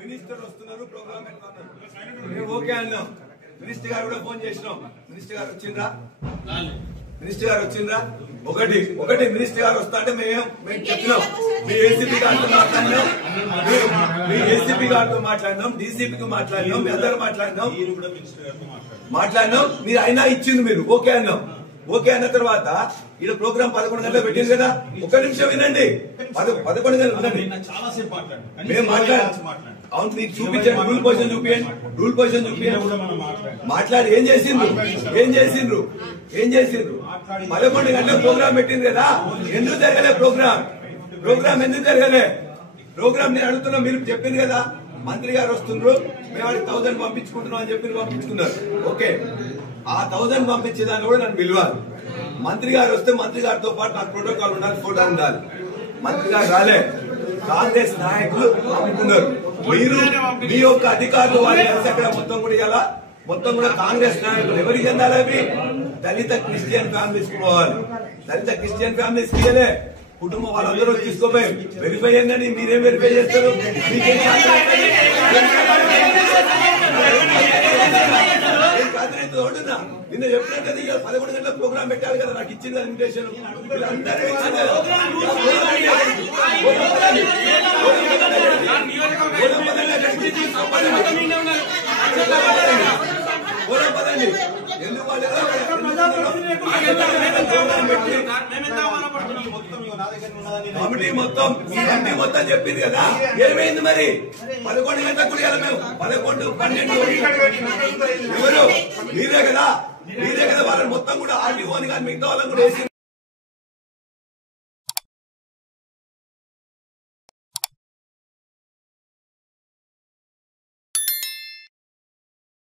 Minister వస్తున్నారు programme okay అన్నాం. Minister గారు కూడా ఫోన్ చేసినాం. మినిస్టర్ గారు వచ్చిండ్రా? ఒకటి మినిస్టర్ గారు వస్తా అంటే మేము చెప్పినాం. మీ ఏసీపీ గారితో మాట్లాడినాం, డీసీపీకి మాట్లాడినాం, మీ అందరూ మాట్లాడినాం. మీరు అయినా ఇచ్చింది మీరు ఓకే అన్నాం. ఓకే అన్న తర్వాత ఈడ ప్రోగ్రామ్ 11 గంటలకు పెట్టింది కదా. ఒక్క నిమిషం వినండి. 11 గంటలు వినండి. మేము అవును మీకు చూపించండి. రూల్ పొజిషన్ చూపించండి. మాట్లాడి ఏం చేసిండ్రు 11 గంటలకు ప్రోగ్రామ్ పెట్టింది కదా. ఎందుకు జరగలే ప్రోగ్రామ్ ఎందుకు జరగలే? ప్రోగ్రామ్ నేను అడుగుతున్నా. మీరు చెప్పింది కదా మంత్రి గారు వస్తుండ్రు, మేము 1000 పంపించుకుంటున్నాం అని చెప్పి పంపించుకున్నారు. ఓకే, ఆ 1000 పంపించేదాన్ని కూడా నన్ను పిలవాలి. మంత్రి గారు వస్తే మంత్రి గారితో పాటు నాకు ప్రోటోకాల్ ఉండాలి, ఫోటో ఉండాలి. మంత్రి గారు రాలే. కాంగ్రెస్ నాయకులు అనుకున్నారు. మీరు మీ యొక్క అధికారులు వాళ్ళు అక్కడ మొత్తం కూడా కాంగ్రెస్ నాయకులు ఎవరికి చెందాలి? అవి దళిత క్రిస్టియన్ ఫ్యామిలీస్ పోవాలి. దళిత క్రిస్టియన్ ఫ్యామిలీస్ ఇయ్యలే. కుటుంబం వాళ్ళందరూ తీసుకోపోయి వెరిఫై అయ్యిందని మీరేం వెరిఫై చేస్తారు? నిన్న చెప్పినట్టు 11 గంటల ప్రోగ్రామ్ పెట్టాలి కదా. నాకు ఇచ్చింది ఇన్విటేషన్. ఎందుకు కమిటీ మొత్తం చెప్పింది కదా. ఏమైంది మరి? 11 గంటలకు కూడా మేము 11, 12 ఎవరు మీరే కదా వాళ్ళని మొత్తం కూడా ఆర్టీఓని కానీ మిగతా వాళ్ళని కూడా వేసి